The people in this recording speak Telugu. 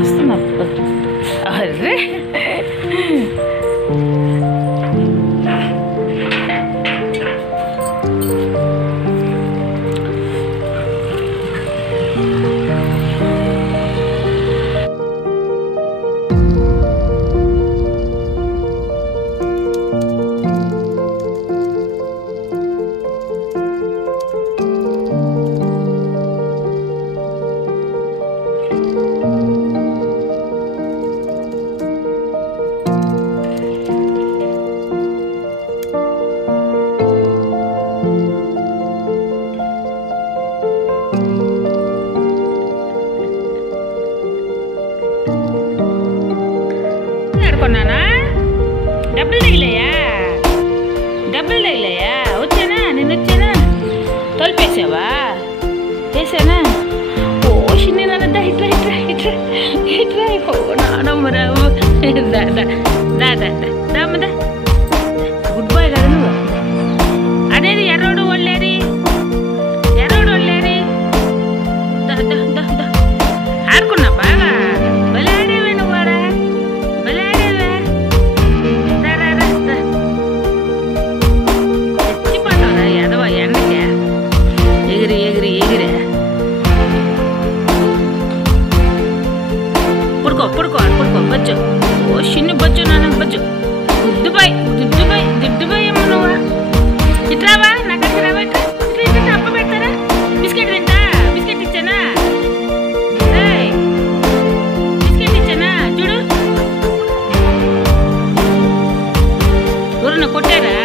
వస్తున్నా. అరే డబ్బులు తగిలాయా? వచ్చానా? నేను వచ్చానా? తొలిపేసావా? వేసానా? ఓ షిన్ని నాన్న ఇట్రా ఇట్రా ఇట్రా ఇట్రా. ఓ నానమ్మ రావు. దా దా దా దా దామ్మ దా. గుడ్ బాయ్ కదా నువ్వు. అదేది ఎర్రోడు వాళ్ళేరి, ఎర్రోడు వాళ్ళేరి. దా దా దా దా. ఆడుకున్నా బాగా. భలే ఆడేవే నువ్వు వాడా, భలే ఆడేవే. దా రా రా దా. తెచ్చిపోతావురా ఎదవ ఎండకే. ఎగిరి ఎగిరి ఎగిరే. పుడుకో పుడుకో పుడుకో బజ్జు. ఓ చిన్ని బజ్జు నాన్న బజ్జు. దుడ్డుబాయ్ దుడ్డుబాయ్ దుడ్డుబాయ్ ఏమో నువ్వా. ఇట్రావా నాకడికి రావా. ఇట్లా ఇట్లా ఇట్లా అప్ప పెడతారా? బిస్కెట్ తింటా. బిస్కెట్ ఇచ్చానా? బిస్కెట్ ఇచ్చానా? చూడు ఊరిన కొట్టారా?